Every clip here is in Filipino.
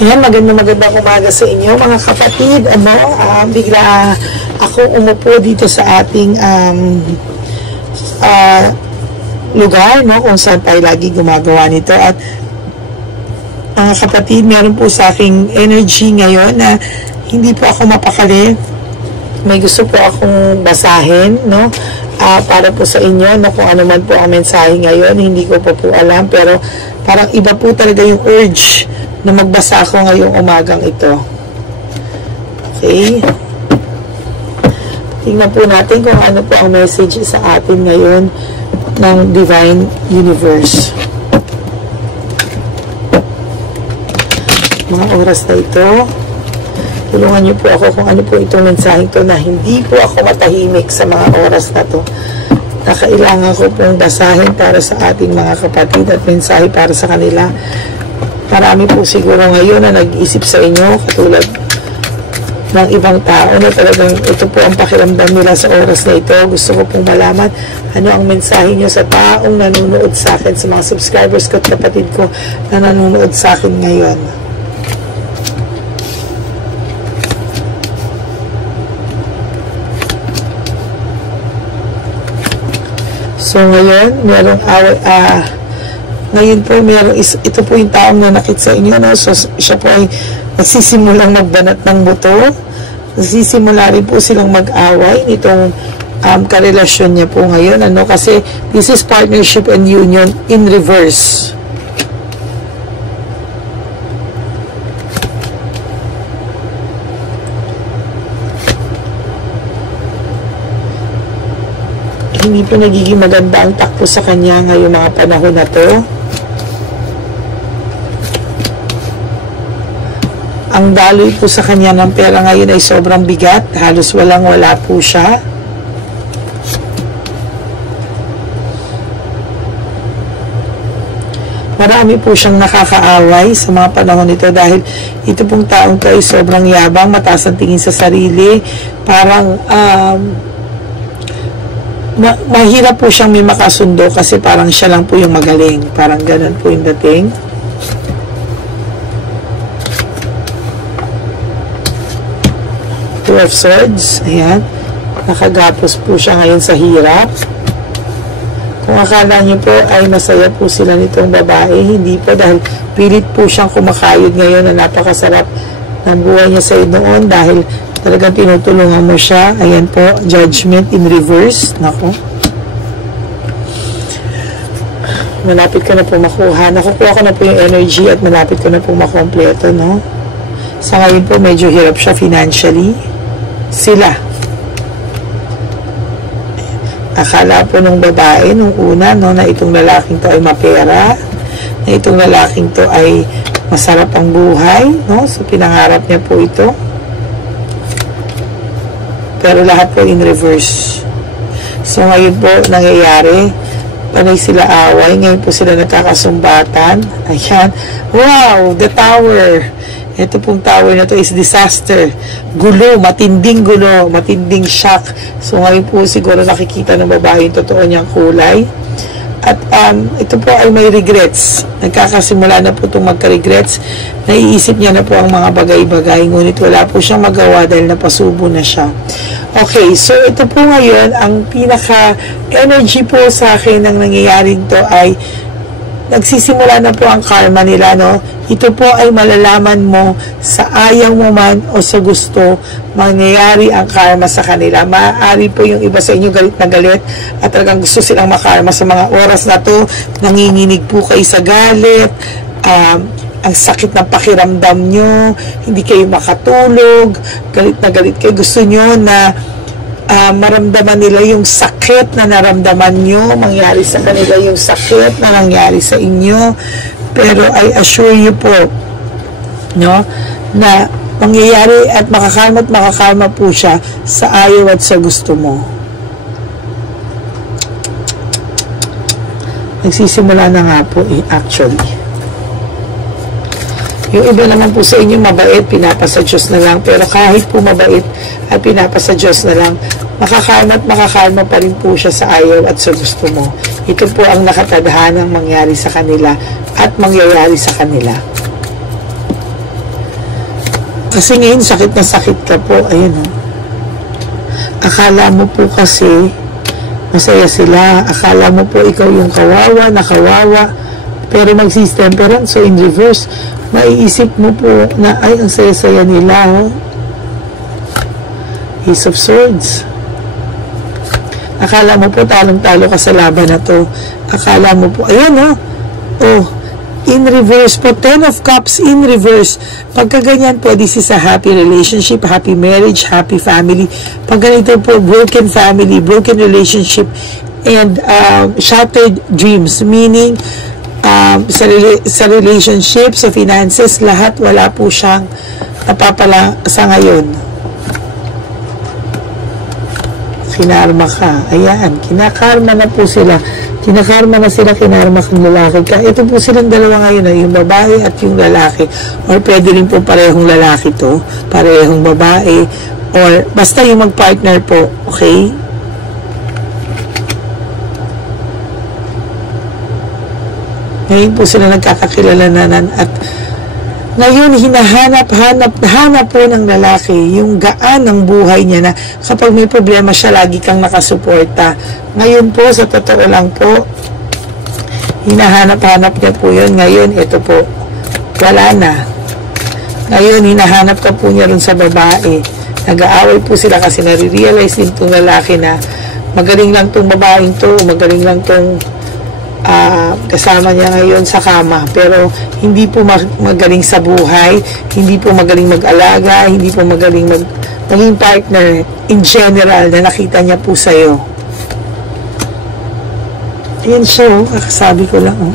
Ayan, magandang umaga sa inyo mga kapatid. Bigla ako umupo dito sa ating lugar, no, kung saan tayo lagi gumagawa nito. At mga kapatid, meron po sa aking energy ngayon na hindi po ako mapakali. May gusto po akong basahin, no, para po sa inyo, no, kung ano man po ang mensahe ngayon. Hindi ko po alam, pero parang iba po talaga yung urge na magbasa ako ngayong umagang ito. Okay? Tingnan po natin kung ano po ang message sa atin ngayon ng Divine Universe. Mga oras na ito, tulungan niyo po ako kung ano po itong mensahe ito na hindi po ako matahimik sa mga oras na to. Na kailangan ko pong basahin para sa ating mga kapatid at mensahe para sa kanila. Marami po siguro ngayon na nag-isip sa inyo katulad ng ibang tao na talagang ito po ang pakiramdam nila sa oras na ito. Gusto ko pong malaman ano ang mensahe nyo sa taong nanonood sa akin, sa mga subscribers ko at kapatid ko na nanonood sa akin ngayon. So ngayon, ngayon po, ito po yung taong nanakit sa inyo, no? So, siya po ay nagsisimulang magbanat ng buto. Nagsisimula rin po silang mag-away nitong karelasyon niya po ngayon, ano? Kasi this is partnership and union in reverse. Hindi po nagiging maganda ang takbo sa kanya ngayong mga panahon na to. Ang daloy po sa kanya ng pera ngayon ay sobrang bigat. Halos walang-wala po siya. Marami po siyang nakakaaway sa mga panahon nito dahil ito pong taong to ay sobrang yabang, mataas ang tingin sa sarili. Parang mahirap po siyang may makasundo kasi parang siya lang po yung magaling. Parang ganun po yung dating. Two of Swords. Ayan. Nakagapos po siya ngayon sa hirap. Kung akala niyo po ay masaya po sila nitong babae, hindi po, dahil pilit po siyang kumakayod ngayon na napakasarap ng buhay niya sa noon dahil talagang tinutulungan mo siya. Ayan po, Judgment in reverse. Nako. Malapit ko na po makuha. Nakukuha ko na po yung energy at malapit ko na po makompleto, no? Sa ngayon po, medyo hirap siya financially. Sila. Akala po nung babae, nung una, no, na itong lalaking to ay mapera, na itong lalaking to ay masarap ang buhay, no? So, pinangarap niya po ito. Pero lahat po in reverse. So ngayon po nangyayari, panay sila away, ngayon po sila nagkakasumbatan. Ayan, wow, the tower. Ito pong tower na to is disaster, gulo, matinding shock. So ngayon po siguro nakikita ng babae yung totoo niyang kulay. At ito po ay may regrets. Nagkakasimula na po itong magka-regrets. Naiisip niya na po ang mga bagay-bagay, ngunit wala po siyang magawa dahil napasubo na siya. Okay, so ito po ngayon, ang pinaka-energy po sa akin ng nangyayari ito ay nagsisimula na po ang karma nila, no? Ito po ay malalaman mo sa ayaw mo man o sa gusto, mangyayari ang karma sa kanila. Maaari po yung iba sa inyo galit na galit at talagang gusto silang makarma sa mga oras na to. Nanginginig po kayo sa galit, ang sakit ng pakiramdam nyo, hindi kayo makatulog, galit na galit kayo. Gusto nyo na maramdaman nila yung sakit na naramdaman nyo, mangyari sa kanila yung sakit na nangyari sa inyo. Pero I assure you po, no, na mangyayari at makakarma po siya sa ayaw at sa gusto mo. Nagsisimula na nga po actually. Yung iba naman po sa inyo mabait, pinapasa Diyos na lang. Pero kahit po mabait at pinapasa Diyos na lang, makakarma pa rin po siya sa ayaw at sa gusto mo. Ito po ang nakatadhanang mangyari sa kanila at mangyayari sa kanila. Kasi ngayon, sakit na sakit ka po. Ayun, oh. Akala mo po kasi, masaya sila. Akala mo po ikaw yung kawawa, nakawawa. Pero mag-temperance, so in reverse, maiisip mo po na, ay, ang saya-saya nila, oh. Ace of Swords. Akala mo po talong-talo ka sa laban na to. Akala mo po, ayan, oh. Oh, in reverse po, 10 of Cups in reverse. Pagka ganyan po, this is a happy relationship, happy marriage, happy family. Pag ganito po, broken family, broken relationship, and shattered dreams, meaning sa relationship, sa finances, lahat wala po siyang napapala sa ngayon. Kinarma ka. Ayan, kinakarma na po sila. Kinakarma na sila, kinarma kang lalaki ka. Ito po silang dalawa ngayon, yung babae at yung lalaki. Or pwede rin po parehong lalaki to, parehong babae, or basta yung mag-partner po, okay? Ngayon po sila nagkakakilalanan at ngayon hinahanap po ng lalaki yung gaan ng buhay niya na kapag may problema siya, lagi kang nakasuporta. Ngayon po, sa totoo lang po, hinahanap niya po yun. Ngayon, ito po, wala na. Ngayon, hinahanap ka po niya rin sa babae. Nag-aaway po sila kasi nare-realize din itong lalaki na magaling lang itong babaeng to, magaling lang itong kasama niya ngayon sa kama, pero hindi po magaling sa buhay, hindi po magaling mag-alaga, hindi po magaling maging partner in general na nakita niya po sa'yo. Ayan siya, oh, kakasabi ko lang, oh.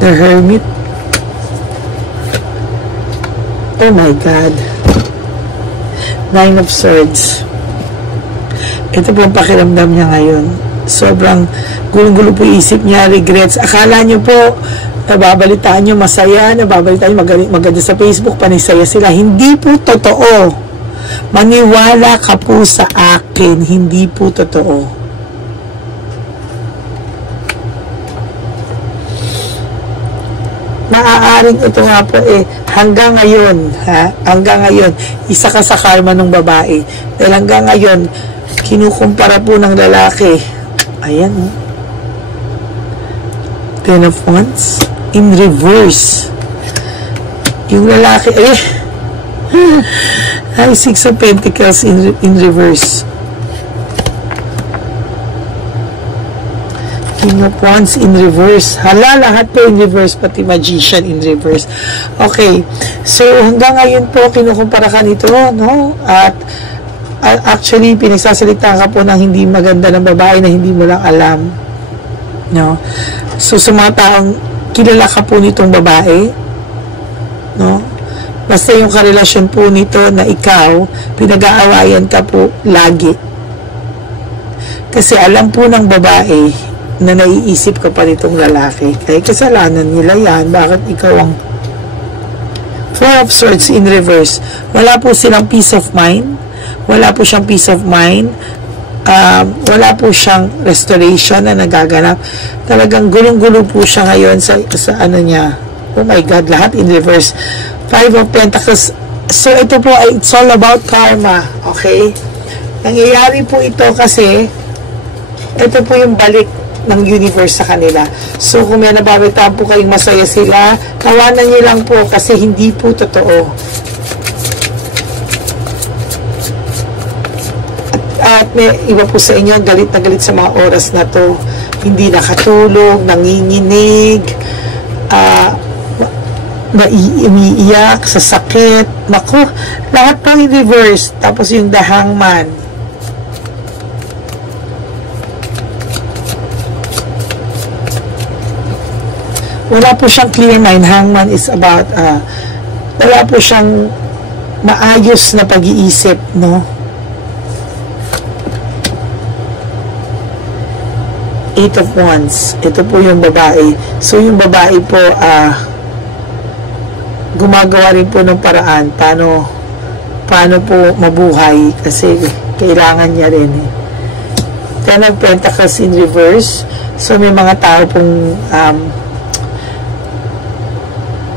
The Hermit. Oh my God. 9 of Swords. Ito po ang pakiramdam niya ngayon. Sobrang gulong-gulo po isip niya, regrets. Akala niyo po, nababalitaan niyo masaya, nababalitaan niyo maganda sa Facebook, panisaya sila. Hindi po totoo. Maniwala ka po sa akin, hindi po totoo. Maaaring ito nga po hanggang ngayon, hanggang ngayon, isa ka sa karma ng babae. Dahil hanggang ngayon, kinukumpara po ng lalaki. Ayan, 10 of Wands in reverse. Yung lalaki, ay 6 of Pentacles in reverse. King of Wands in reverse. Hala, lahat po in reverse, pati Magician in reverse. Okay, so hanggang ngayon po kinukumpara ka nito, no? At actually, pinagsasalita ka po ng hindi maganda ng babae na hindi mo lang alam. No? So, sa mga taong kilala ka po nitong babae, no? Basta yung karelasyon po nito na ikaw, pinag-aawayan ka po lagi. Kasi alam po ng babae na naiisip ka pa nitong lalaki. Kaya kasalanan nila yan. Bakit ikaw ang 4 of Swords in reverse? Wala po silang peace of mind. Wala po siyang peace of mind. Wala po siyang restoration na nagaganap. Talagang gulong-gulo po siya ngayon sa ano niya. Oh my God, lahat in reverse. 5 of Pentacles. So, ito po, it's all about karma. Okay? Nangyayari po ito kasi ito po yung balik ng universe sa kanila. So, kung may nababalitaan po kayong masaya sila, tawanan niyo lang po kasi hindi po totoo. At may iba po sa inyo, galit na galit sa mga oras na to. Hindi nakatulog, nanginginig, umiiyak, sa sakit. Naku, lahat po in reverse. Tapos yung The Hangman. Wala po siyang clear mind. Hangman is about, wala po siyang maayos na pag-iisip, no? 8 of Wands. Ito po yung babae. So, yung babae po, gumagawa rin po ng paraan paano po mabuhay kasi kailangan niya rin. 10 of Pentacles in reverse. So, may mga tao pong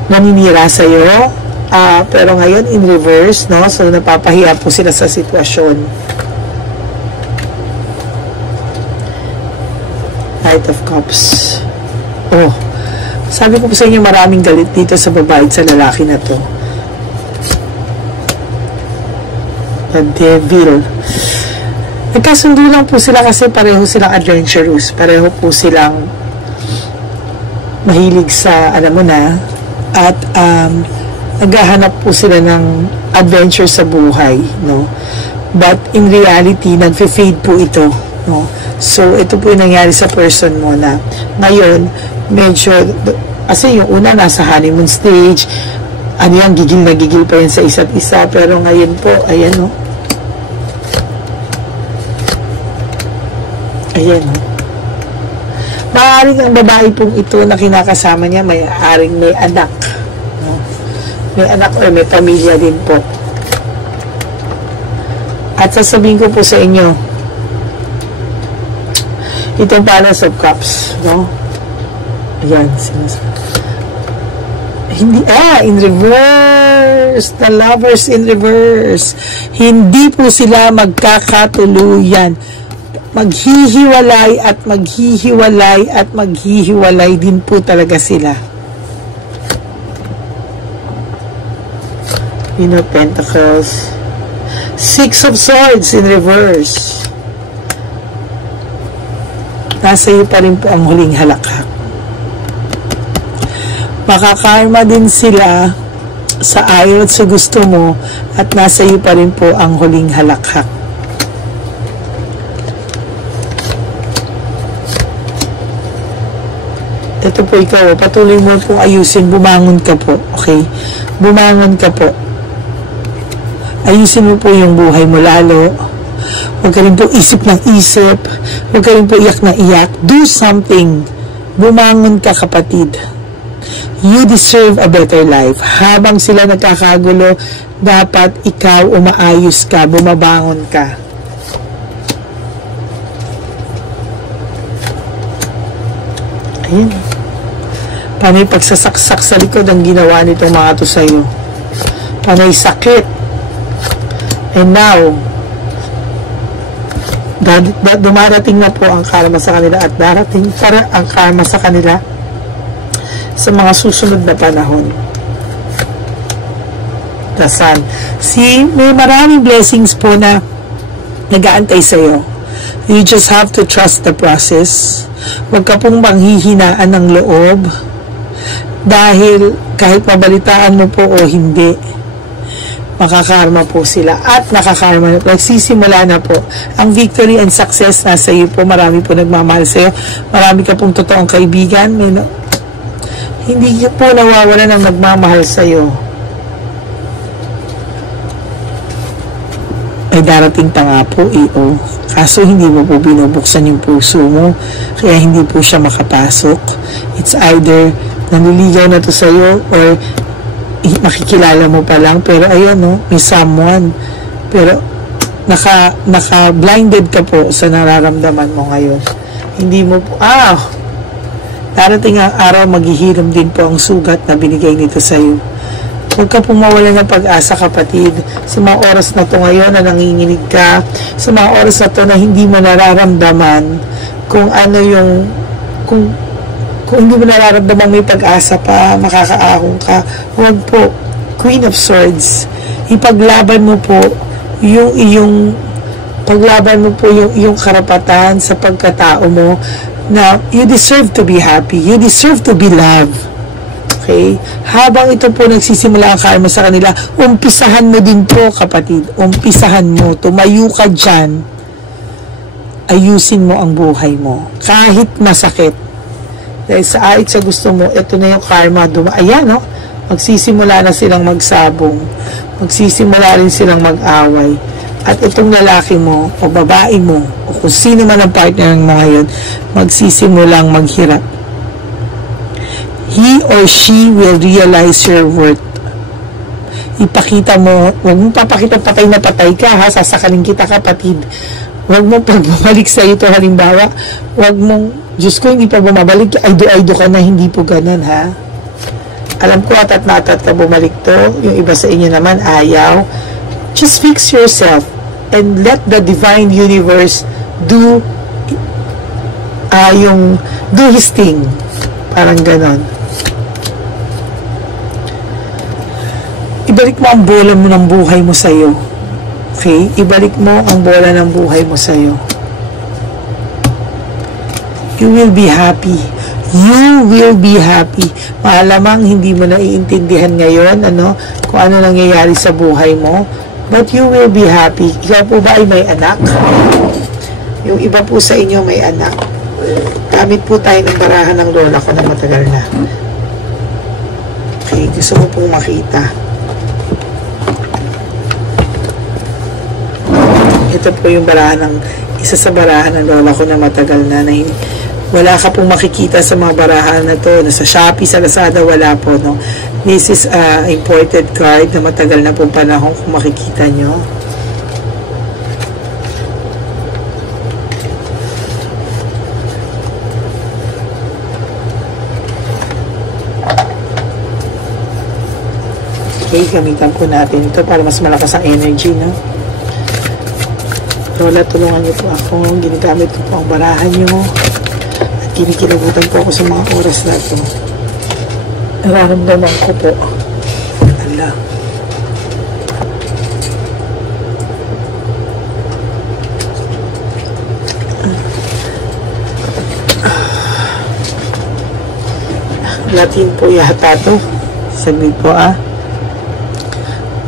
naninira sa'yo. Pero ngayon, in reverse, no? So, napapahiya po sila sa sitwasyon. Knight of Cups. Oh, sabi ko po sa inyo, maraming galit dito sa babae at sa lalaki na to. The Devil. Nagkasundo lang po sila kasi pareho silang adventurous. Pareho po silang mahilig sa, alam mo na, at naghahanap po sila ng adventure sa buhay, no? But in reality, nagfe-fade po ito, no? So, ito po yung nangyari sa person mo na ngayon, medyo, kasi yung una nasa honeymoon stage, ano yan, gigil na gigil pa yan sa isa't isa, pero ngayon po, ayan, no? Ayan, no? Maaaring ang babae pong ito na kinakasama niya, maaaring may anak, no? May anak o may pamilya din po. At sasabihin ko po sa inyo, itong Palace of Cups, no? Ayan, hindi, in reverse, the lovers in reverse. Hindi po sila magkakatuluyan. Maghihiwalay at maghihiwalay at maghihiwalay din po talaga sila. Queen of Pentacles. Six of Swords in reverse. Nasa iyo pa rin po ang huling halakhak. Makakarma din sila sa ayaw at sa gusto mo at nasa iyo pa rin po ang huling halakhak. Ito po ikaw, patuloy mo pong ayusin, bumangon ka po, okay? Bumangon ka po. Ayusin mo po yung buhay mo lalo. Huwag ka rin po isip ng isip. Huwag ka rin po iyak na iyak. Do something. Bumangon ka, kapatid. You deserve a better life. Habang sila nagkakagulo, dapat ikaw umaayos ka, bumabangon ka. Ayun. Panay pagsasaksak sa likod ang ginawa nitong mga to sa'yo. Panay sakit. And now, dumarating na po ang karma sa kanila at darating para ang karma sa kanila sa mga susunod na panahon. The Sun. See, may maraming blessings po na nag-aantay sa'yo. You just have to trust the process. Huwag ka pong manghihinaan ng loob dahil kahit mabalitaan mo po o hindi, makakarma po sila at nakakarma na po. Nagsisimula na po. Ang victory and success nasa iyo po. Marami po nagmamahal sa iyo. Marami ka pong totoong kaibigan. Hindi po nawawala ng nagmamahal sa iyo. Ay darating pa nga po, kaso hindi mo po binubuksan yung puso mo. Kaya hindi po siya makapasok. It's either naniligaw na to sa iyo or makikilala mo pa lang, pero ayun, no, may someone, pero naka-blinded ka po sa nararamdaman mo ngayon. Hindi mo po, darating ang araw, maghihiram din po ang sugat na binigay nito sa iyo. Huwag ka pong mawala ng pag-asa, kapatid, sa mga oras na to ngayon na nanginginig ka, sa mga oras na to na hindi mo nararamdaman kung ano yung, kung hindi mo nararamdaman may pag-asa pa, makakaahon ka. Huwag po. Queen of Swords. Ipaglaban mo po yung iyong karapatan sa pagkatao mo na you deserve to be happy. You deserve to be loved. Okay? Habang ito po nagsisimula ang karma sa kanila, umpisahan mo din po, kapatid. Umpisahan mo. Tumayo ka dyan. Ayusin mo ang buhay mo. Kahit masakit. Dahil sa ayit sa gusto mo, ito na yung karma. Ayan, no? Magsisimula na silang magsabong. Magsisimula rin silang mag-away. At itong lalaki mo, o babae mo, o kung sino man ang partner ng mga yun, magsisimulang maghirap. He or she will realize your worth. Ipakita mo, huwag mong papakita patay na patay ka, ha? Sasakaling kita, kapatid. Huwag mong pag bumalik sa ito, halimbawa, huwag mong, Diyos ko, hindi pa bumabalik, aydo-aydo ka na, hindi po ganun, ha? Alam ko atat na bumalik to. Yung iba sa inyo naman ayaw. Just fix yourself and let the divine universe do his thing. Parang ganon. Ibalik mo ang bola mo ng buhay mo sa'yo. Okay? Ibalik mo ang bola ng buhay mo sa'yo. You will be happy. You will be happy. Malamang hindi mo naiintindihan ngayon kung ano nangyayari sa buhay mo. But you will be happy. Ikaw po ba ay may anak? Yung iba po sa inyo may anak. Gamit po tayo ng barahan ng lola ko na matagal na. Okay, gusto mo pong makita. Ito po yung barahan isa sa barahan ng lola ko na matagal na wala ka pong makikita sa mga barahan na to. Sa Shopee, sa Lazada, wala po, no? This is imported card na matagal na pong panahon kung makikita nyo. Okay, gamitan po natin ito para mas malakas ang energy, no? Lola, tulungan niyo po ako. Ginagamit ko po ang barahan niyo. Kinikilabutan po ako sa mga oras na ito. Nararamdaman ko po. Ala. Latin po yata ito. Saglit po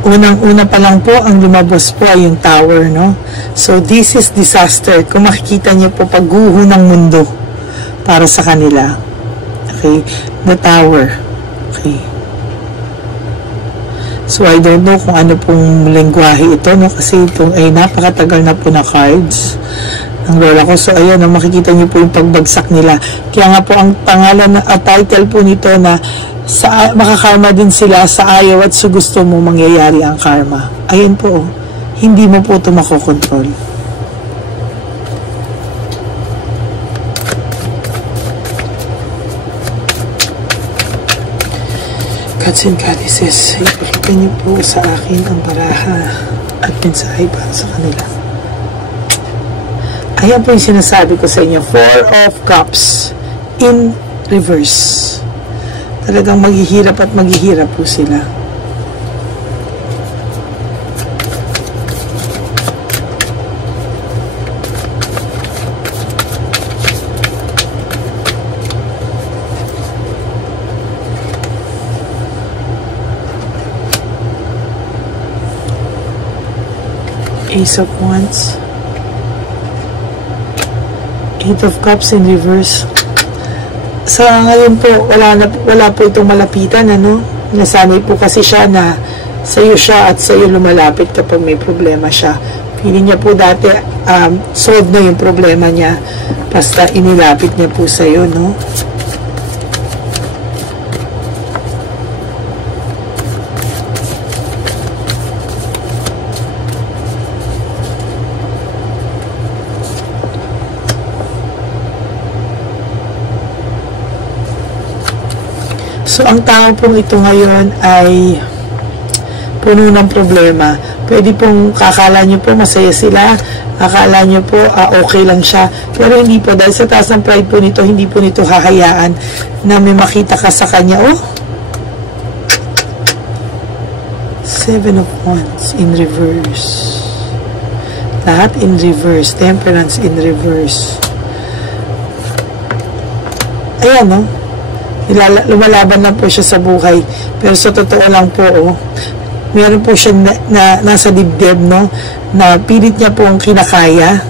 Unang-una pa lang po, ang lumabas po ay yung tower, no? So, this is disaster. Kung makikita niyo po, pagguho ng mundo para sa kanila. Okay? The tower. Okay. So, I don't know kung ano pong lengguwahe ito, no? Kasi ito ay napakatagal na po na cards ng lola ko. So, ayan, no? Makikita niyo po yung pagbagsak nila. Kaya nga po, ang pangalan, title po nito na makakarma din sila sa ayaw at sa gusto mo mangyayari ang karma. Ayan po, hindi mo po ito makokontrol. Gods and Goddesses, ipakita niyo po sa akin ang baraha at mensahe para sa kanila. Ayan po yung sinasabi ko sa inyo, 4 of Cups in reverse. Talagang maghihirap at maghihirap po sila. Ace of Wands, 8 of Cups in reverse. Sa ngayon po, wala po itong malapitan, nasanay po kasi siya na sa'yo siya at sa'yo lumalapit kapag may problema siya. Feeling niya po dati, solve na yung problema niya, basta inilapit niya po sa'yo, no? So, ang tao pong ito ngayon ay puno ng problema. Pwede pong kakala nyo po masaya sila, akala nyo po okay lang siya, pero hindi po, dahil sa taas ng pride po nito, hindi po nito hahayaan na may makita ka sa kanya. 7 of Wands in reverse. Lahat in reverse. Temperance in reverse. Ayan, no? Lumalaban lang po siya sa buhay, pero sa totoo lang po, meron po siya nasa dibdib, no, na pilit niya po ang kinakaya.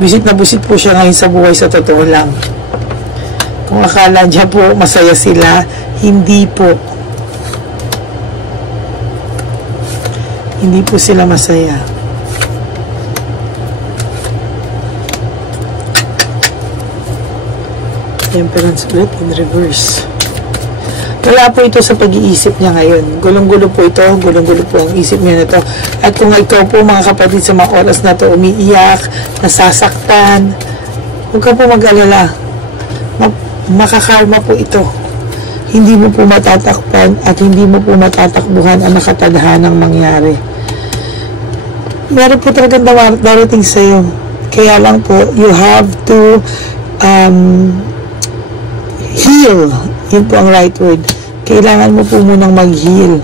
Bisit na busit po siya ngayon sa buhay, sa totoo lang. Kung akala niya po masaya sila, hindi po. Hindi po sila masaya. Temperance ulit in reverse. Wala po ito sa pag-iisip niya ngayon. Gulong-gulo po ito. Gulong-gulo po ang isip niya na ito. At kung ikaw po, mga kapatid, sa mga oras na ito, umiiyak, nasasaktan, huwag ka po mag-alala. Makakarma po ito. hindi mo po matatakpan at hindi mo po matatakbuhan ang nakatadhanang mangyari. Meron po talagang darating sa iyo. Kaya lang po, you have to heal. Yun po ang right word. Kailangan mo po munang mag-heal.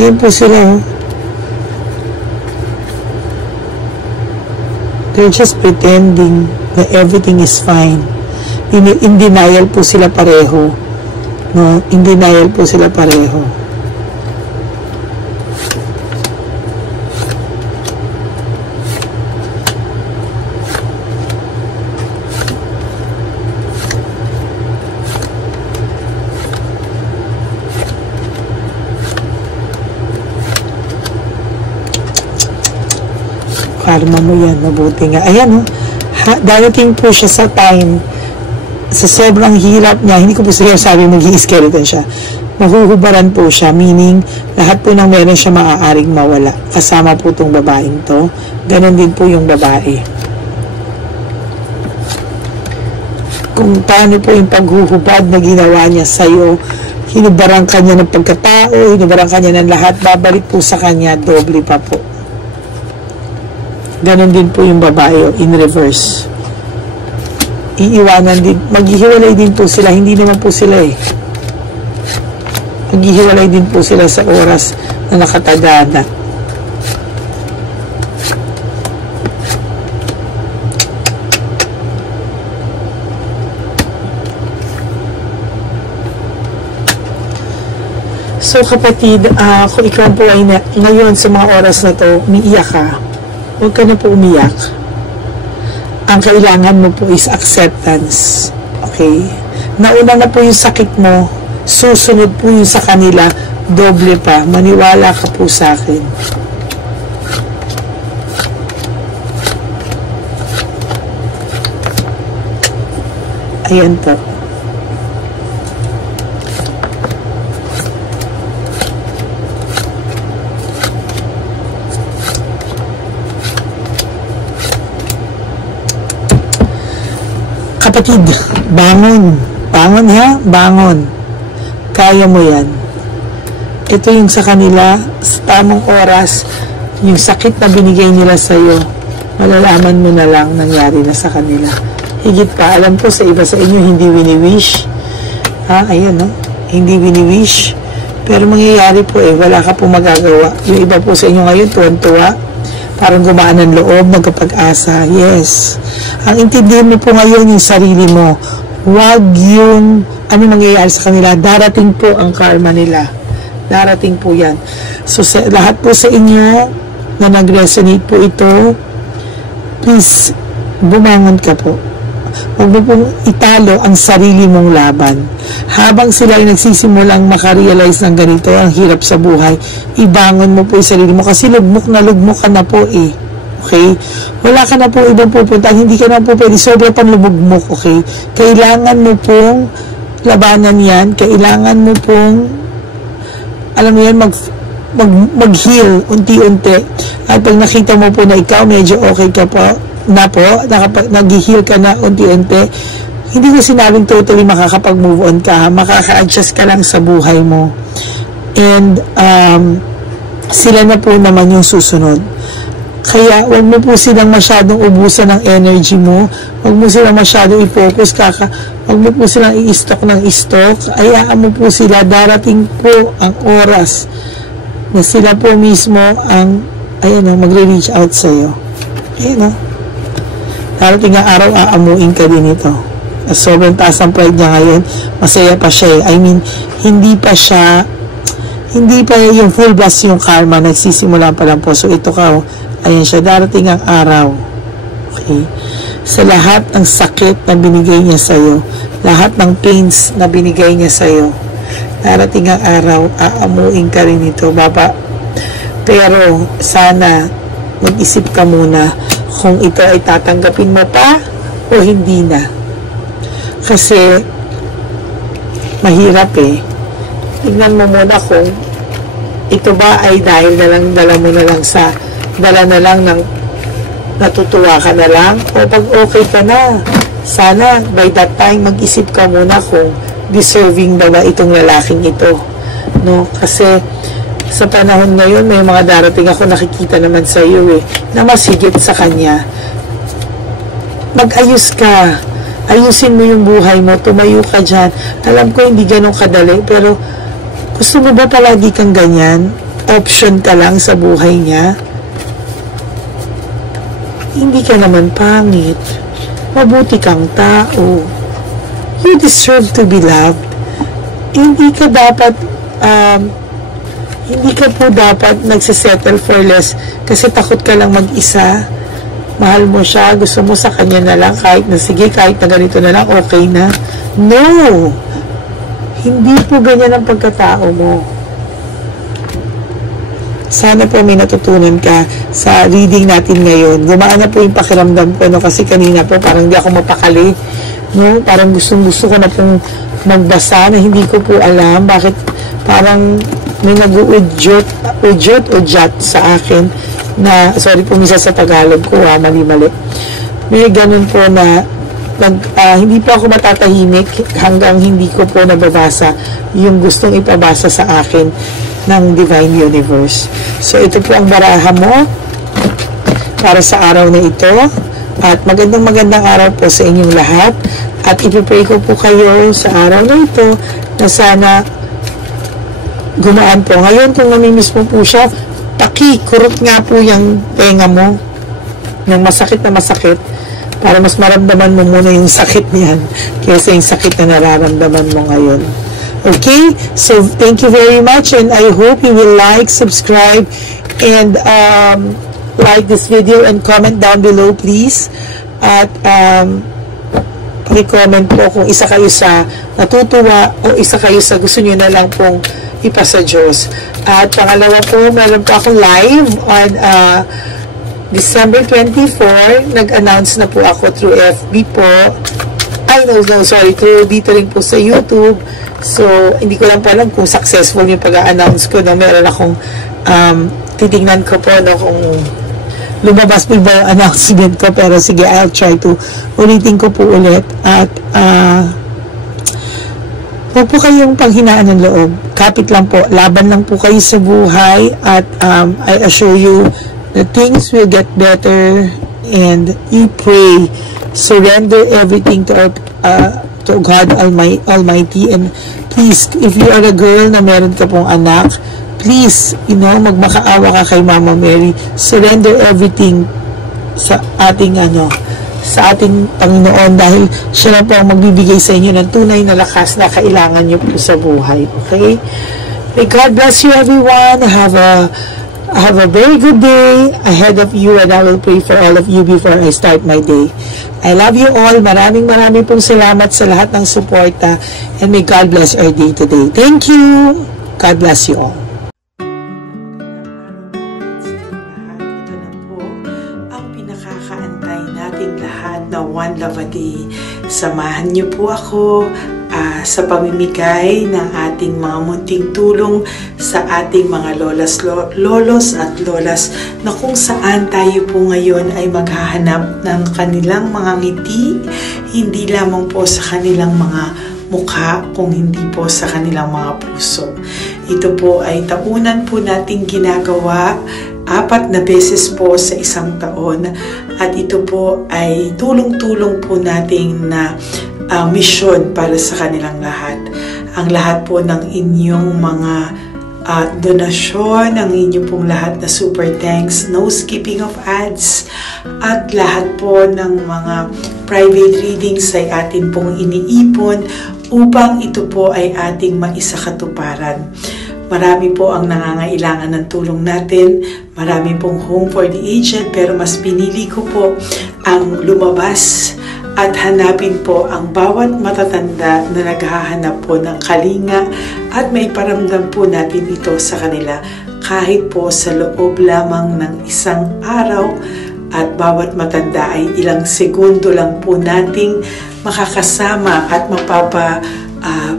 Ayun po sila. They're just pretending that everything is fine. In denial po sila pareho. No? In denial po sila pareho. Karma mo yan, mabuti nga. Ayan, darating po siya sa time, sa sobrang hirap niya, hindi ko po sabi mag-i-skeleton siya. Mahuhubaran po siya, meaning, lahat po ng meron siya maaaring mawala. Kasama po itong babaeng to. Ganon din po yung babae. Kung paano po yung paghuhubad na ginawa niya sa'yo, hinubarang kanya ng pagkatao, hinubarang kanya ng lahat, babalik po sa kanya, doble pa po. Ganon din po yung babae in reverse. Iiwanan din. Maghihiwalay din po sila. Hindi naman po sila maghihiwalay din po sila sa oras na nakatagada. So kapatid, kung ikaw po ay ngayon sa mga oras na to, umiiyak ka, huwag ka na po umiyak. Ang kailangan mo po is acceptance. Okay? Nauna na po yung sakit mo, susunod po yung sa kanila, doble pa. Maniwala ka po sa akin. Ayan po. Kapatid, bangon. Bangon ha, bangon. Kaya mo yan. Ito yung sa kanila, sa tamang oras, yung sakit na binigay nila sa'yo, malalaman mo na lang nangyari na sa kanila. Higit pa, alam ko sa iba sa inyo, hindi wini-wish. Ayan, no? Hindi wini-wish. Pero mangyayari po wala ka po magagawa. Yung iba po sa inyo ngayon, tuwan-tuwa. Parang gumaan ng loob, nagkapag-asa. Yes. Ang intindihin mo po ngayon yung sarili mo. Huwag yung ano mangyayari sa kanila. Darating po ang karma nila. Darating po yan. So, lahat po sa inyo na nag-resonate po ito, please, bumangon ka po. Huwag mo pong italo ang sarili mong laban. Habang sila ay nagsisimulang makarealize ng ganito, ang hirap sa buhay, ibangon mo po yung sarili mo kasi lugmok ka na po Okay? Wala ka na po ibang pupunta, hindi ka na po pwede, sobra pang lumugmok, okay? Kailangan mo pong labanan yan, kailangan mo pong, alam mo yan, mag-heal unti-unti. At pag nakita mo po na ikaw, medyo okay ka po, nag-heal ka na unti-unti, hindi ko sinabing totally makakapag-move on ka, makaka-adjust ka lang sa buhay mo. And sila na po naman yung susunod. Kaya wag mo po silang masyadong ubusan ng energy mo, wag mo silang masyadong i-focus, wag mo po silang i-stock ng stock, hayaan mo po sila, darating po ang oras na sila po mismo ang magre-reach out sa iyo. Ayan darating ang araw, aamuin ka din ito. Sobrang taas ang pride niya ngayon, masaya pa siya I mean, hindi pa yung full blast yung karma, nagsisimula pa lang po. So ito ka, ayan siya, darating ang araw. Okay? Sa lahat ng sakit na binigay niya sa'yo, lahat ng pains na binigay niya sa'yo, darating ang araw, aamuin ka rin ito, baba. Pero, sana, mag-isip ka muna kung ito ay tatanggapin mo pa o hindi na. Kasi, mahirap Tignan mo muna kung ito ba ay dahil dala mo na lang ng natutuwa ka na lang, o pag okay ka na, sana by that time mag-isip ka muna kung deserving ba itong lalaking ito, no? Kasi sa panahon ngayon may mga darating ako nakikita naman sa iyo na mas higit sa kanya. Mag-ayos ka, ayusin mo yung buhay mo, tumayo ka dyan. Alam ko hindi ganun kadali, pero gusto mo ba palagi kang ganyan? Option ka lang sa buhay niya? Hindi ka naman pangit, mabuti kang tao, you deserve to be loved. Hindi ka po dapat nagsisettle for less kasi takot ka lang mag-isa. Mahal mo siya, gusto mo sa kanya na lang, kahit na sige, kahit na ganito na lang, okay na. No! Hindi po ganyan ang pagkatao mo. Sana po may natutunan ka sa reading natin ngayon. Gumaan na po yung pakiramdam ko, no? Kasi kanina po parang hindi ako mapakali. No? Parang gusto ko na pong magbasa na hindi ko po alam bakit parang may nag-udyot sa akin na, sorry po misa sa Tagalog ko, mali-mali. May ganun po na hindi po ako matatahimik hanggang hindi ko po nababasa yung gustong ipabasa sa akin ng Divine Universe. So, ito po ang baraha mo para sa araw na ito. At magandang araw po sa inyong lahat. At ipipray ko po kayo sa araw na ito na sana gumaan po. Ngayon, kung namimiss mo po siya, kurot nga po yung tenga mo ng masakit na masakit para mas maramdaman mo muna yung sakit niyan kaysa yung sakit na nararamdaman mo ngayon. Okay? So, thank you very much and I hope you will like, subscribe, and like this video and comment down below, please. At i-comment po kung isa kayo sa natutuwa o isa kayo sa gusto nyo na lang pong ipasa Diyos. At pangalawa po, meron po akong live on December 24. Nag-announce na po ako through FB po. Through dito rin po sa YouTube. So, hindi ko lang po alam kung successful yung pag-announce ko. No? Meron akong titignan ko po kung lumabas po ba yung announcement ko. Pero sige, I'll try to ulitin ko po ulit. At huwag po kayong panghinaan ng loob. Kapit lang po. Laban lang po kayo sa buhay. At I assure you that things will get better. And you pray. Surrender everything to God Almighty. And please, if you are a girl na meron ka pong anak, please, magmakaawa ka kay Mama Mary. Surrender everything sa ating Panginoon dahil siya lang po ang magbibigay sa inyo ng tunay na lakas na kailangan nyo po sa buhay. Okay? May God bless you everyone. Have a very good day ahead of you and I will pray for all of you before I start my day. I love you all. Maraming pong salamat sa lahat ng suporta and may God bless our day today. Thank you. God bless you all. One Love a Day. Samahan niyo po ako sa pamimigay ng ating mga munting tulong sa ating mga lolos at lolas na kung saan tayo po ngayon ay maghahanap ng kanilang mga ngiti, hindi lamang po sa kanilang mga mukha, kung hindi po sa kanilang mga puso. Ito po ay taunan po nating ginagawa 4 na beses po sa isang taon at ito po ay tulong-tulong po nating na mission para sa kanilang lahat. Ang lahat po ng inyong mga donasyon, ang inyong pong lahat na super thanks, no skipping of ads, at lahat po ng mga private readings ay atin pong iniipon upang ito po ay ating maisakatuparan. Marami po ang nangangailangan ng tulong natin. Marami pong home for the aged, pero mas pinili ko po ang lumabas at hanapin po ang bawat matatanda na naghahanap po ng kalinga at may paramdam po natin ito sa kanila kahit po sa loob lamang ng isang araw at bawat matanda ay ilang segundo lang po nating makakasama at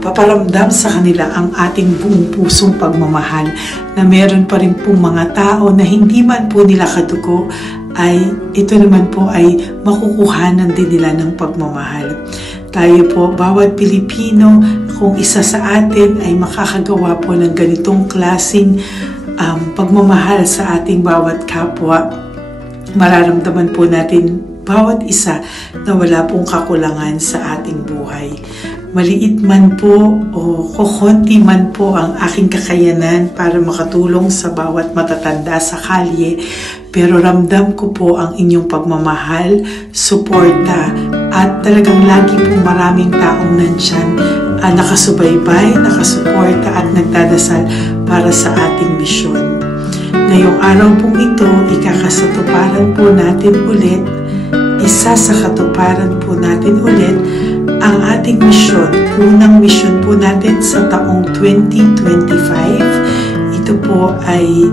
paparamdam sa kanila ang ating buong pusong pagmamahal na meron pa rin po mga tao na hindi man po nila kadugo ay ito naman po ay makukuhanan din nila ng pagmamahal. Tayo po, bawat Pilipino, kung isa sa atin ay makakagawa po ng ganitong klaseng pagmamahal sa ating bawat kapwa, mararamdaman po natin bawat isa na wala pong kakulangan sa ating buhay. Maliit man po o kokonti man po ang aking kakayanan para makatulong sa bawat matatanda sa kalye, pero ramdam ko po ang inyong pagmamahal, suporta, at talagang lagi po maraming taong nandyan nakasubaybay, nakasuporta at nagdadasal para sa ating misyon. Ngayong araw pong ito, ikakasatuparan po natin ulit, isa sa katuparan po natin ulit, ang ating misyon. Unang misyon po natin sa taong 2025. Ito po ay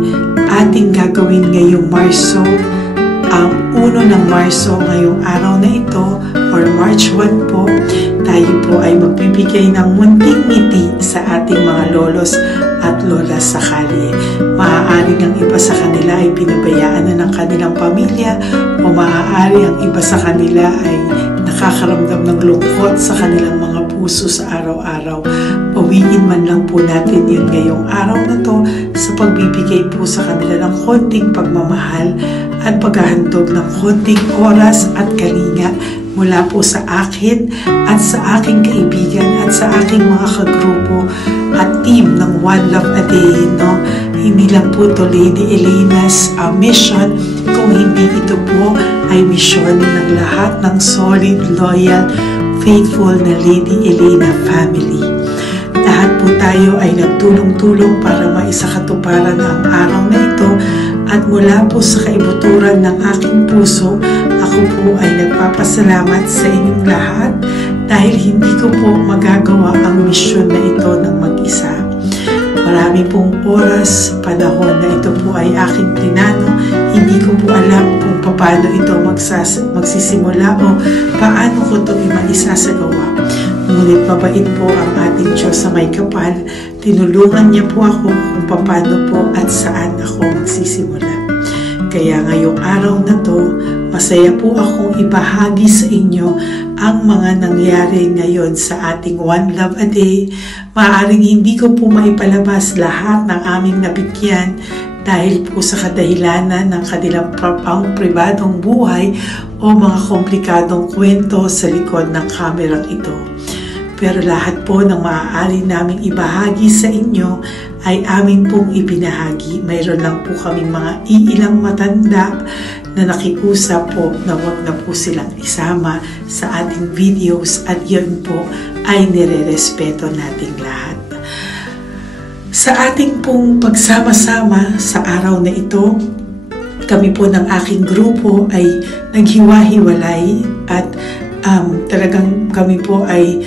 ating gagawin ngayong Marso, ang 1 ng Marso ngayong araw na ito, or March 1 po. Tayo po ay magbibigay ng munting ngiti sa ating mga lolos at lolas sa kalye. Maaaring ang iba sa kanila ay pinabayaan na ng kanilang pamilya, o maaari ang iba sa kanila ay nakakaramdam ng lungkot sa kanilang mga puso sa araw-araw. Pawiin man lang po natin yun ngayong araw na to sa pagbibigay po sa kanila ng konting pagmamahal at paghahandog ng konting oras at kalinga mula po sa akin at sa aking kaibigan at sa aking mga kagrupo at team ng One Love a Day. No? Hindi lang po to Lady Elena's mission, kung hindi ito po ay misyon ng lahat ng solid, loyal, faithful na Lady Elena family. Lahat po tayo ay nagtulong-tulong para maisakatuparan ang araw na ito, at mula po sa kaibuturan ng aking puso, ako po ay nagpapasalamat sa inyong lahat dahil hindi ko po magagawa ang misyon na ito ng mag-isa. Marami pong oras, panahon na ito po ay aking plinano. Hindi ko po alam kung paano ito magsisimula o paano ko ito maisasagawa. Ngunit mabait po ang ating Diyos sa may kapal. Tinulungan niya po ako kung paano po at saan ako magsisimula. Kaya ngayong araw na to, masaya po akong ibahagi sa inyo ang mga nangyari ngayon sa ating One Love a Day. Maaaring hindi ko po maipalabas lahat ng aming nabigyan dahil po sa kadahilanan ng kanilang pribadong buhay o mga komplikadong kwento sa likod ng kamerang ito. Pero lahat po ng maaari naming ibahagi sa inyo ay amin pong ibinahagi. Mayroon lang po kaming mga iilang matanda na nakiusap po na wag na po silang isama sa ating videos, at yun po ay nire-respeto nating lahat. Sa ating pong pagsama-sama sa araw na ito, kami po ng aking grupo ay naghiwa-hiwalay at talagang kami po ay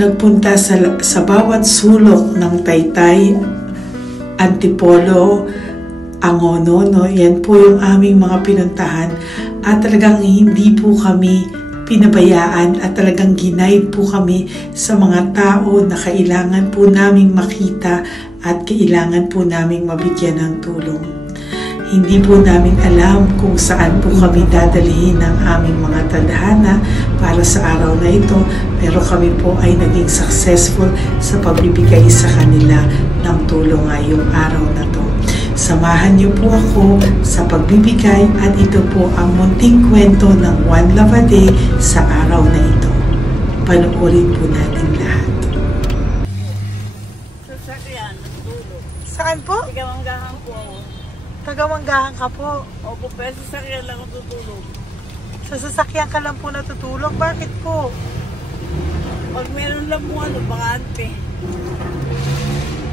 nagpunta sa bawat sulok ng Taytay, Antipolo, Angono, no? Yan po yung aming mga pinuntahan, at talagang hindi po kami pinabayaan at talagang ginaid po kami sa mga tao na kailangan po naming makita at kailangan po naming mabigyan ng tulong. Hindi po namin alam kung saan po kami dadalhin ng aming mga tadhana para sa araw na ito, pero kami po ay naging successful sa pagbibigay sa kanila ng tulong ngayong araw na to. Samahan niyo po ako sa pagbibigay, at ito po ang munting kwento ng One Love a Day sa araw na ito. Panoorin po natin lahat. Sasakyan, natutulog. Saan po? Tagamanggahan po ako. Tagamanggahan ka po. Opo, pero sasakyan lang ako tutulog. Sa sasakyan ka lang po natutulog? Bakit po? Pag meron lang po bakante.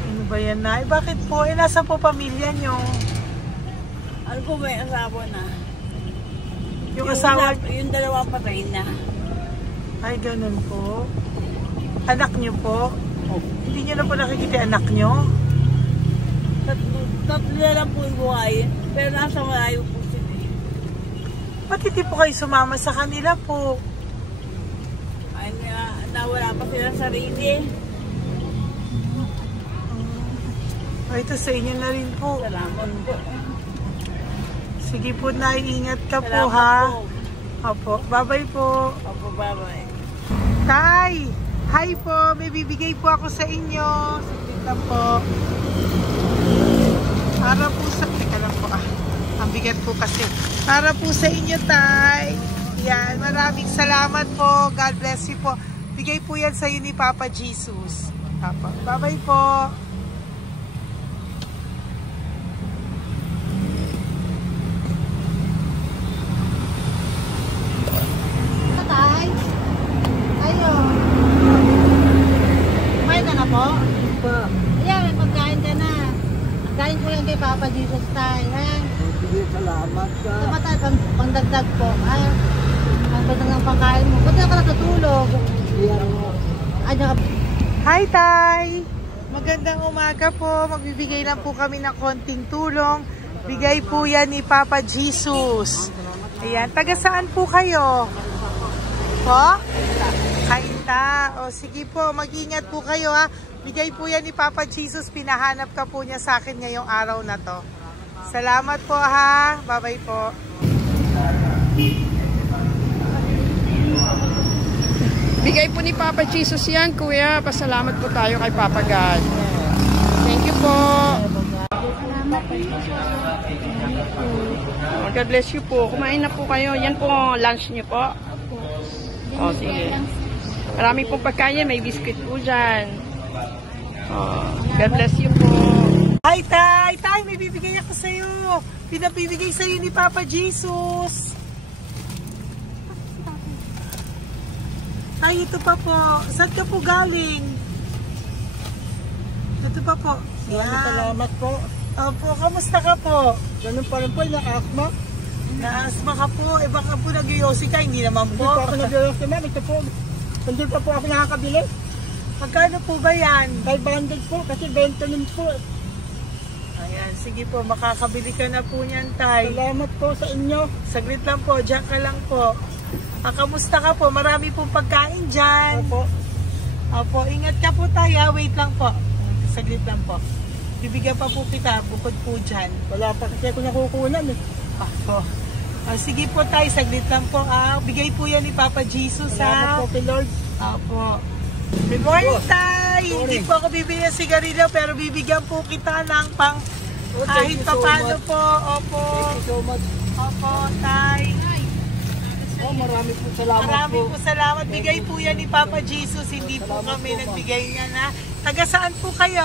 Ano ba yan, Nay? Bakit po? Nasa po pamilya nyo? Ano po, may asawa na. Yung asawa? Yung dalawa patay na. Ay, ganun po. Anak nyo po? Opo. Hindi nyo na po nakikita anak nyo? Tatlo na lang po yung buhay, pero nasa malayo po sila. Ba't hindi po kayo sumama sa kanila po? Ay, nawala pa silang sarili. Ito sa inyo na rin po. Salamat po. Sige po, Nay. Ingat ka po, Salamat ha? po. Opo. Bye-bye po. Opo, bye-bye. Tay! Hi po! May bibigay po ako sa inyo. Saglit lang po. Para po sa... Teka lang po Ang bigat po kasi. Para po sa inyo, Tay. Yan. Maraming salamat po. God bless you po. Bigay po yan sa iyo ni Papa Jesus. Papa. Bye-bye po. Tay, ayo. Kumain ka na po? Ayan, may pagkain ka na. Pagkain ko yan kay Papa Jesus, Tay. Salamat ka. Ito ba tayo, pangdagdag po. Ang ganda ng pagkain mo. Ba't ka natutulog? Hi, Tay! Magandang umaga po. Magbibigay lang po kami ng konting tulong. Bigay po yan ni Papa Jesus. Ayan. Taga saan po kayo? Po? Kainta. O sige po, mag-ingat po kayo, ha. Bigay po yan ni Papa Jesus. Pinahanap ka po niya sa akin ngayong araw na to. Salamat po, ha. Bye-bye po. Bigay po ni Papa Jesus yan, Kuya. Pasalamat po tayo kay Papa God. Thank you po. God bless you po. Kumain na po kayo. Yan po lunch niyo po. O, sige. Marami pong pagkain. May biscuit po dyan. O, God bless you po. Hi, Tay! Tay, may bibigay ako sa'yo. Pinabibigay sa'yo ni Papa Jesus. Tay, ito pa po. Saan ka po galing? Ito pa po. Salamat po. Opo, kamusta ka po? Ganun pa rin po, na-asma. Na-asma ka po. Eh baka po nag-yosi ka, hindi naman Hindi po. po ako nag-ios naman. Ito po. Hindi pa po ako nakakabili. Magkano po ba yan? 500 po kasi 20 nun po. Ayan, sige po. Makakabili ka na po niyan, Tay. Salamat po sa inyo. Saglit lang po. Diyan ka lang po. Kamusta ka po? Marami pong pagkain dyan. Opo. Opo, ingat ka po tayo. Wait lang po. Saglit lang po. Bibigyan pa po kita bukod po dyan. Wala pa kasi ako nakukunan eh. Opo. Sige po tayo, saglit lang po. Bigay po yan ni Papa Jesus. Salamat po kay Lord. Opo. Good morning, Tay! Hindi po ako bibigyan ng sigarilyo pero bibigyan po kita ng pang kahit pa paano po. Opo. Thank you so much. Opo, Tay. Oh, marami po salamat Marami po. po salamat. Bigay po yan ni Papa Jesus. Hindi po Salamat kami po, nagbigay niya na. Taga saan po kayo?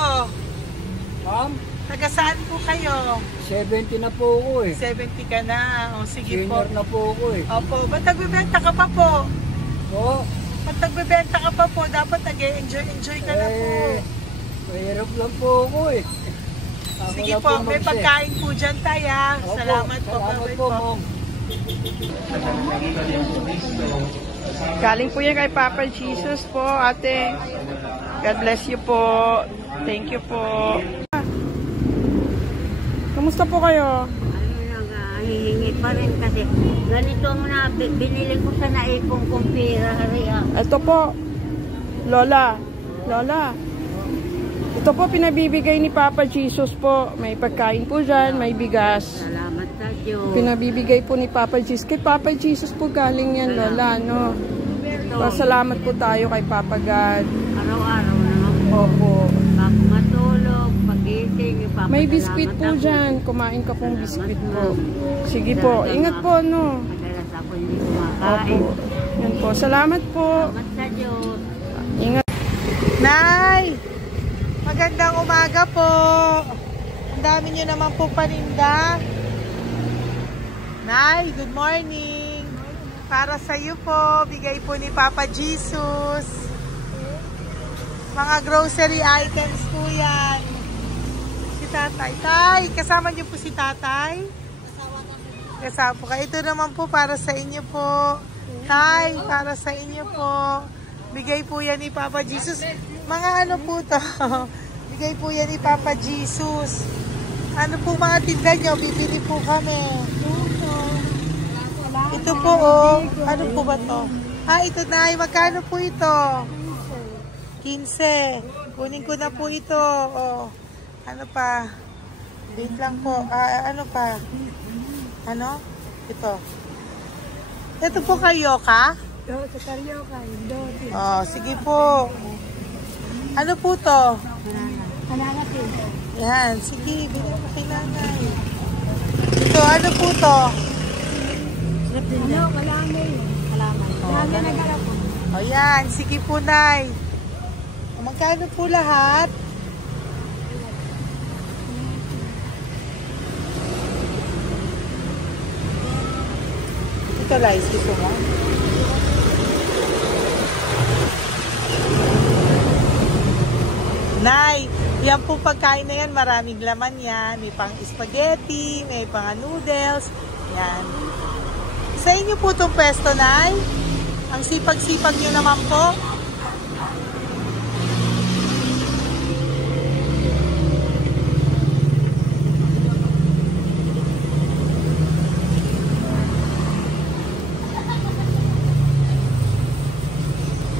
Ma'am, Taga saan po kayo? 70 na po ako eh. 70 ka na. O sige po. Junior na po ako eh. Opo. Ba't nagbibenta ka pa po? Oo. Ba't nagbibenta ka pa po? Dapat nag-enjoy ka na po. Mahirap lang po ako eh. Ako Sige lang po. May mag-set. pagkain po dyan tayo. Opo, Salamat po. Salamat Bye-bye po, po. ma'am. Galing po yan kay Papa Jesus po, ate. God bless you po. Thank you po. Kamusta po kayo? Hihingi pa rin kasi ganito mo na binili ko sa naipong kumpira. Ito po, Lola. Lola. Ito po pinabibigay ni Papa Jesus po. May pagkain po dyan, may bigas. Salamat sa Diyos. Pinabibigay po ni Papa Jesus. Kay Papa Jesus po galing yan, Lola, no? Pasalamat po tayo kay Papa God. Araw-araw naman po. Opo. Bago matulog, pagising, ipapasalamat May biskuit po ako. dyan. Kumain ka pong biskuit po. Sige Talagang po. Ingat po, no? Madalas ako hindi kumakain. Opo. Yan po. Salamat po. Salamat sa Diyos. Ingat. Nay! Magandang umaga po. Ang dami nyo naman po paninda. Nay, good morning. Para sa iyo po, bigay po ni Papa Jesus. Mga grocery items po yan. Si Tatay. Tay, kasama niyo po si Tatay? Kasama po kayo. Ito naman po para sa inyo po. Tay, para sa inyo po. Bigay po yan ni Papa Jesus. Mga ano po to? Bigay po yan ni Papa Jesus. Ano po mga tinda nyo? Bibili po kami. Ito po oh. Ano po ba to? Ito na. Magkano po ito? 15. Kunin ko na po ito. Oh. Ano pa? Wait lang po. Ano pa? Ano? Ito. Ito po kayo ka? Oo, sa Carioca. Doon. Oh, sige po. Ano po to? Banana cake. Yan, sige, bilhin mo kay nanay. Ito, ano po to? Ano? Kalamay. Kalamay. Kalamay na garap po. O yan, sige po, nay. Magkano po lahat? Ito, Lice, gusto mo? Nay, yan po pagkain na yan, maraming laman yan. May pang spaghetti, may pang noodles. Yan. Sa inyo po itong pwesto, Nay? Ang sipag-sipag nyo naman po.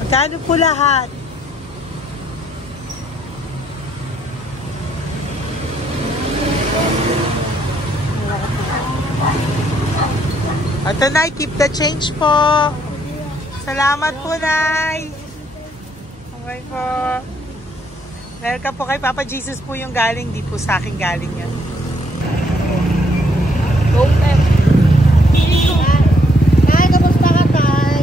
Magkano po lahat? Ito, Nay, keep the change po. Salamat po, Nay. Okay po. Welcome po kay Papa Jesus po yung galing. Di po sa akin galing yan. Tay, kamusta ka, Tay?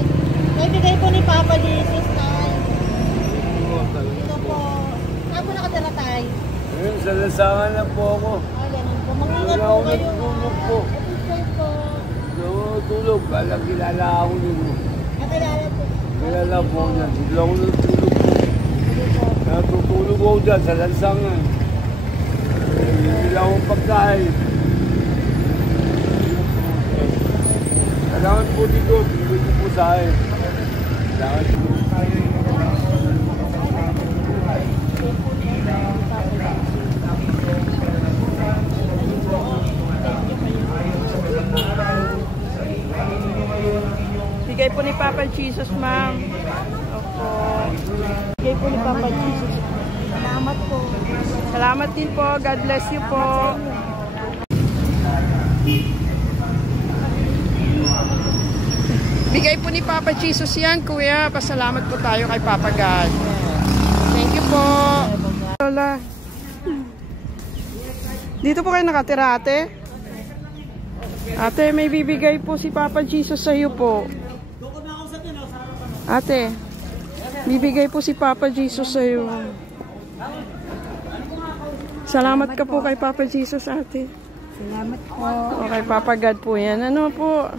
May bigay po ni Papa Jesus, Tay. Ito po. Saan po nakatira, Tay? Ngayon, sa lasangan na po ako. Ganun po. Mag-ingat Wala po ako kayo. natulog po. Ito po. Natulog. Kala kilala ako nyo. Nakilala po. Kilala po niya. Sigla ako natulog po. Natutulog ako dyan sa lansangan. Hindi lang akong pagkain. Kailangan po dito. Bigay ko po sa akin. Kailangan po. Bigay po ni Papa Jesus, ma'am. Opo. Bigay po ni Papa Jesus. Salamat po. Salamat din po. God bless you po. Bigay po ni Papa Jesus yan, kuya. Pasalamat po tayo kay Papa God. Thank you po. Lola. Dito po kayo nakatira, ate? Ate, may bibigay po si Papa Jesus sa iyo po. Ate, bibigay po si Papa Jesus sa iyo. Salamat ka po kay Papa Jesus, ate. Salamat po. O kay Papa God po yan. Ano po?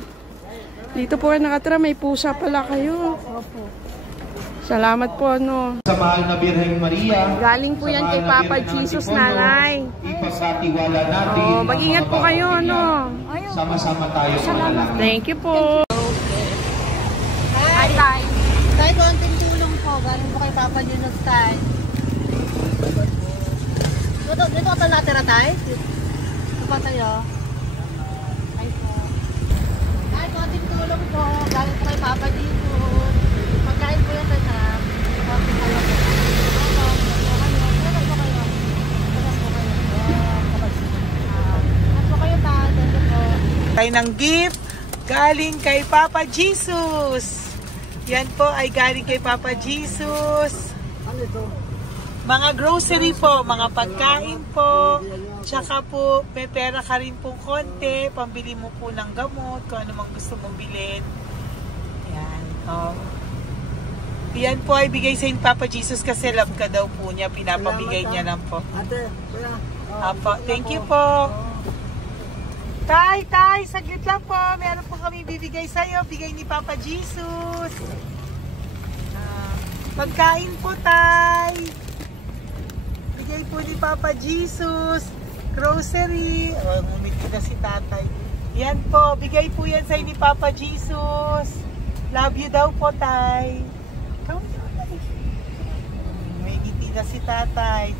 Dito po kayo nakatira, may pusa pala kayo. Opo. Salamat po, ano. Sa mahal na Birheng Maria. Galing po yan kay Papa Jesus, nanay. Ipagkatiwala natin. Oh, mag-ingat po kayo, ano. Sama-sama tayo sa manalangin. Thank you po. Hi, Tay. Tay, konting tulong po. Galing po kay Papa Jesus, Tay. Dito ka pa natira, Tay? Dito pa tayo. Ay po. Tay, konting tulong po. Galing po kay Papa Jesus. Pagkain po yan, Tay, sa konting tulong po. Tayo ng gift galing kay Papa Jesus. Yan po ay galing kay Papa Jesus. Mga grocery po, mga pagkain po. Tsaka po, may pera ka rin po konti. Pambili mo po ng gamot, kung ano mang gusto mong bilhin. Yan. Yan po ay bigay sa Papa Jesus kasi love ka daw po niya. Pinapabigay niya lang po. Ate, kuya. Apo, thank you po. Tay, saglit lang po. Meron po kami bibigay sa'yo. Bigay ni Papa Jesus. Pagkain po, Tay. Bigay po ni Papa Jesus. Grocery. Ngumiti na si Tatay. Yan po. Bigay po yan sa'yo ni Papa Jesus. Love you daw po, Tay. May ngiti na si Tatay.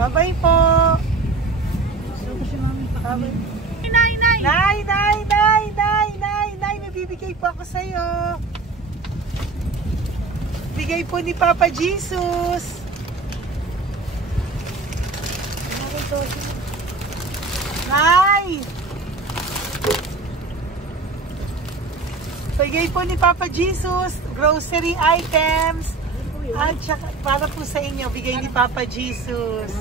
Bye-bye po. Bye-bye. Nay, may bibigay po ako sa'yo. Bigay po ni Papa Jesus. Nay! Bigay po ni Papa Jesus, grocery items. At saka, para po sa inyo, bigay ni Papa Jesus.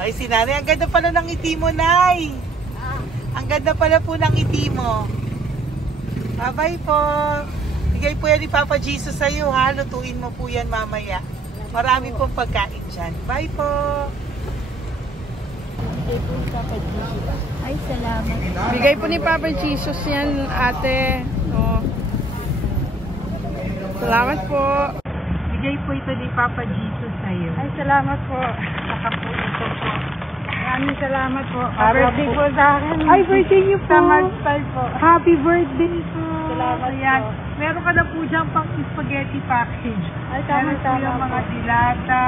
Ay, si Nanay, ang ganda pala ng ngiti mo, Nay. Ang ganda pala po ng ngiti mo. Bye-bye po. Bigay po yan ni Papa Jesus sa iyo, ha? Lutuin mo po yan mamaya. Marami pong pagkain dyan. Bye po. Ay, salamat. Bigay po ni Papa Jesus yan, ate. Oh. Salamat po. Bigay po ito ni Papa Jesus sa iyo. Ay, salamat po. Saka po ito po. Maraming salamat po. Birthday po sa akin. Ay, birthday niyo po. Po. Happy birthday po. Salamat Ayan. po. Meron ka na po dyan pang spaghetti package. Ay, Meron po tama yung mga po. dilata,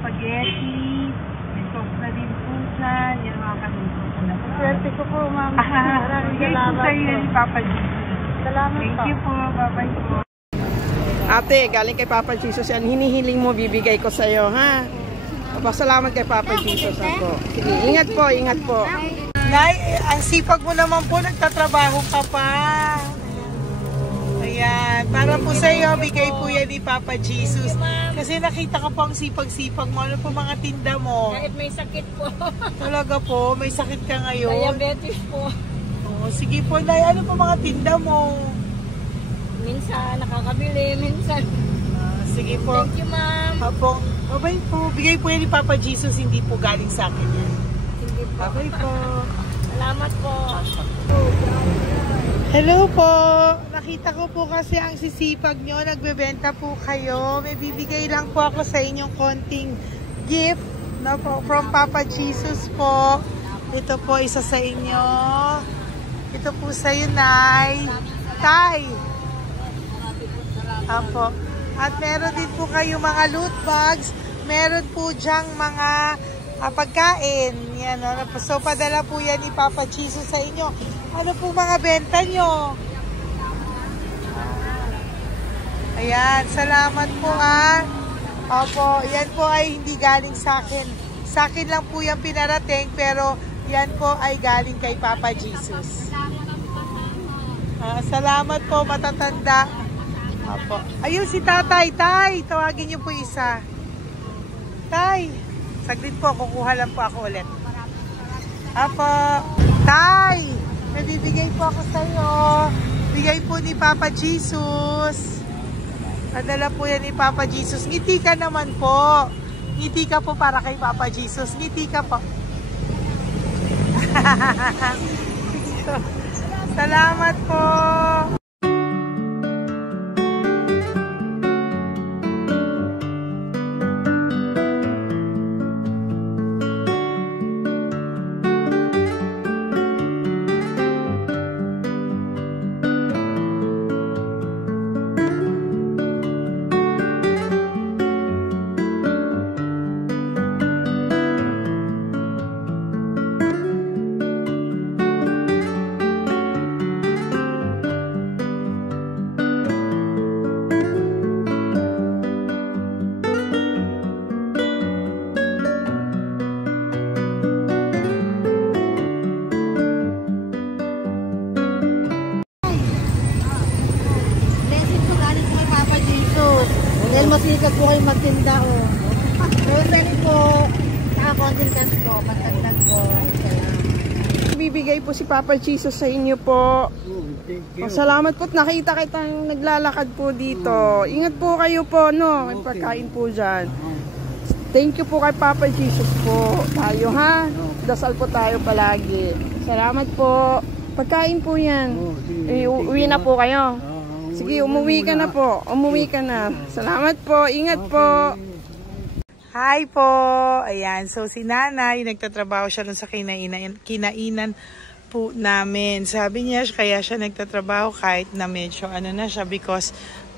spaghetti, may sauce na din po dyan. Yan mga kaluto ko na po. Swerte ko po, ma'am. Maraming Bigay po salamat sa iyo po. ni Papa Jesus. Salamat Thank po. you po. Bye-bye po. Ate, galing kay Papa Jesus yan. Hinihiling mo, bibigay ko sa iyo, ha? Pasalamat kay Papa Jesus ako. Sige, ingat po, ingat po. Nay, ang sipag mo naman po, nagtatrabaho ka pa. Ayan, para po sa iyo, bigay po yan ni Papa Jesus. Kasi nakita ka po ang sipag-sipag mo. Ano po mga tinda mo? Kahit may sakit po. Talaga po, may sakit ka ngayon. Diabetes po. Oh, sige po, Nay, ano po mga tinda mo? Minsan nakakabili, minsan. Sige po. Thank you, ma'am. Apo, bye po. Bigay po yan ni Papa Jesus, hindi po galing sa akin yan. Sige po. Bye po. Salamat po. Hello po. Nakita ko po kasi ang sisipag nyo. Nagbebenta po kayo. May bibigay lang po ako sa inyong konting gift, no, po, from Papa Jesus po. Ito po isa sa inyo. Ito po sa iyo, Nay. Tay. Apo. At meron din po kayo mga loot bags. Meron po dyang mga pagkain. Yan, no? So, padala po yan ni Papa Jesus sa inyo. Ano po mga benta nyo? Ayan, salamat po Opo, yan po ay hindi galing sa akin. Sa akin lang po yan pinarating, pero yan po ay galing kay Papa Jesus. Salamat po, matatanda. Opo. Ayun si Tatay. Tay, tawagin niyo po isa. Tay, saglit po, kukuha lang po ako ulit. Opo. Tay, nabibigay po ako sa iyo. Bigay po ni Papa Jesus. Padala po yan ni Papa Jesus. Ngiti ka naman po. Ngiti ka po para kay Papa Jesus. Ngiti ka po. Salamat po. Blessing po galing po kay Papa Jesus. Dahil masikat po kayo magtinda o. Grocery po. Saka content cash po. Matagdag po. Salamat. Bibigay po si Papa Jesus sa inyo po. Salamat po. Nakita kitang naglalakad po dito. Ingat po kayo po, no? May pagkain po dyan. Thank you po kay Papa Jesus po. Tayo, ha? Dasal po tayo palagi. Salamat po. Pagkain po yan. Uwi na po kayo. Sige, umuwi ka na po. Umuwi ka na. Salamat po. Ingat po. Hi po! Ayan, so si Nanay, nagtatrabaho siya dun sa kinainan po namin. Sabi niya, kaya siya nagtatrabaho kahit na medyo ano na siya because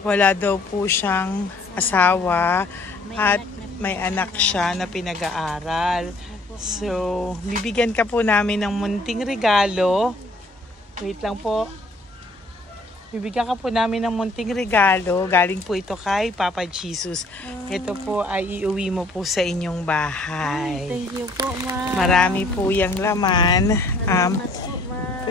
wala daw po siyang asawa at may anak siya na pinag-aaral. So, bibigyan ka po namin ng munting regalo. Wait lang po. Bibigyan ka po namin ng munting regalo. Galing po ito kay Papa Jesus. Ito po ay iuwi mo po sa inyong bahay. Thank you po, ma'am. Marami po yung laman.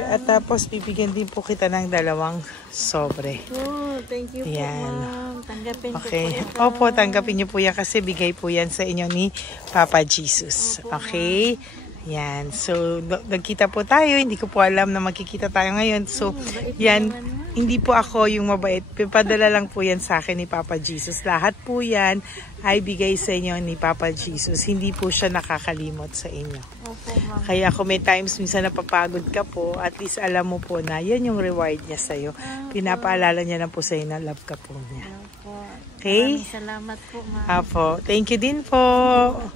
At tapos, bibigyan din po kita ng 2 sobre. Oh, thank you Yan. po, ma'am. Tanggapin Okay. ko po ito. Opo, tanggapin niyo po yan kasi bigay po yan sa inyo ni Papa Jesus. Okay? Yan. So, nagkita po tayo. Hindi ko po alam na magkikita tayo ngayon. So, yan. Hindi po ako yung mabait. Padala lang po yan sa akin ni Papa Jesus. Lahat po yan ay bigay sa inyo ni Papa Jesus. Hindi po siya nakakalimot sa inyo. Opo, ma'am. Kaya kung may times minsan napapagod ka po, at least alam mo po na yan yung reward niya sa'yo. Pinapaalala niya na po sa'yo na love ka po niya. Opo. Okay? Maraming salamat po, ma'am. Apo. Thank you din po.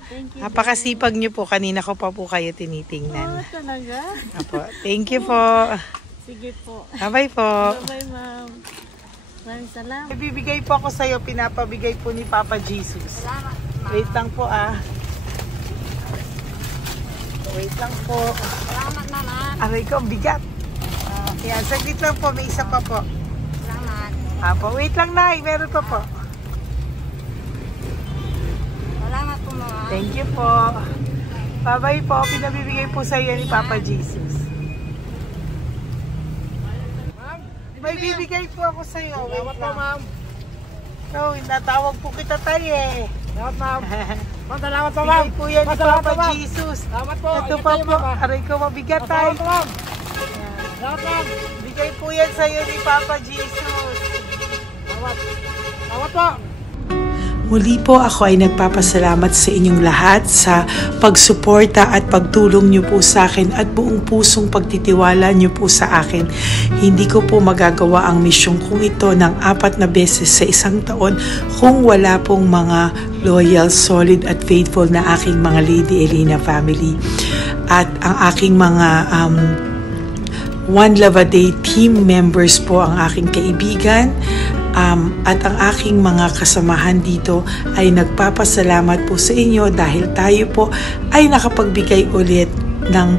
Thank you. Napakasipag niyo po. Kanina ko pa po kayo tinitingnan. Oh, talaga? Apo. Thank you po. Sige po. Bye-bye po. Bye-bye, ma'am. Maraming salamat. Ibibigay po ako sa'yo. Pinapabigay po ni Papa Jesus. Wait lang po Wait lang po. Salamat, mama. Aray ko, bigat. Yan, saglit lang po. May isa pa po. Salamat. Apo, wait lang na. Meron pa po. Salamat po, mama. Thank you po. Bye-bye po. Pinabibigay po sa'yo ni Papa Jesus. May bibigay po ako sa'yo. Wait lang. ma'am. No, natawag po kita tayo eh. Salamat, ma'am. Salamat po, Bigay po yan ni Salamat Papa po, ma'am. Jesus. Salamat po. Ito Ingat pa kayo, po. ma'am. Aray ko mabigat tayo. Salamat po, ma'am. Salamat, ma'am. Bigay po yan sa'yo ni Papa Jesus. Salamat. Salamat po. Muli po ako ay nagpapasalamat sa inyong lahat sa pagsuporta at pagtulong niyo po sa akin at buong pusong pagtitiwala niyo po sa akin. Hindi ko po magagawa ang misyong kong ito ng 4 na beses sa isang taon kung wala pong mga loyal, solid at faithful na aking mga Lady Elena family. At ang aking mga One Love a Day team members po ang aking kaibigan. At ang aking mga kasamahan dito ay nagpapasalamat po sa inyo dahil tayo po ay nakapagbigay ulit ng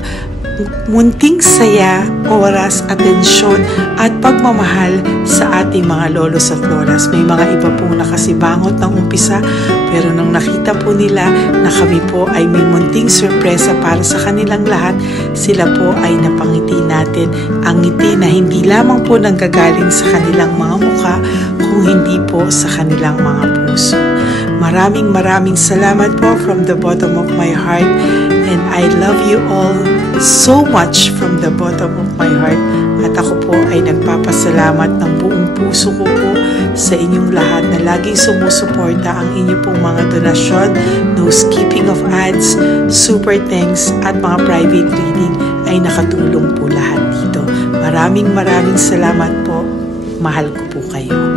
munting saya, oras, atensyon at pagmamahal sa ating mga lolos at lolas. May mga iba pong nakasibangot ng umpisa pero nung nakita po nila na kami po ay may munting sorpresa para sa kanilang lahat, sila po ay napangiti natin. Ang ngiti na hindi lamang po nanggagaling sa kanilang mga mukha kung hindi po sa kanilang mga puso. Maraming salamat po from the bottom of my heart, and I love you all so much from the bottom of my heart. At ako po ay nagpapasalamat ng buong puso ko po sa inyong lahat na laging sumusuporta. Ang inyo pong mga donasyon, no skipping of ads, super thanks at mga private reading ay nakatulong po lahat dito. Maraming salamat po. Mahal ko po kayo.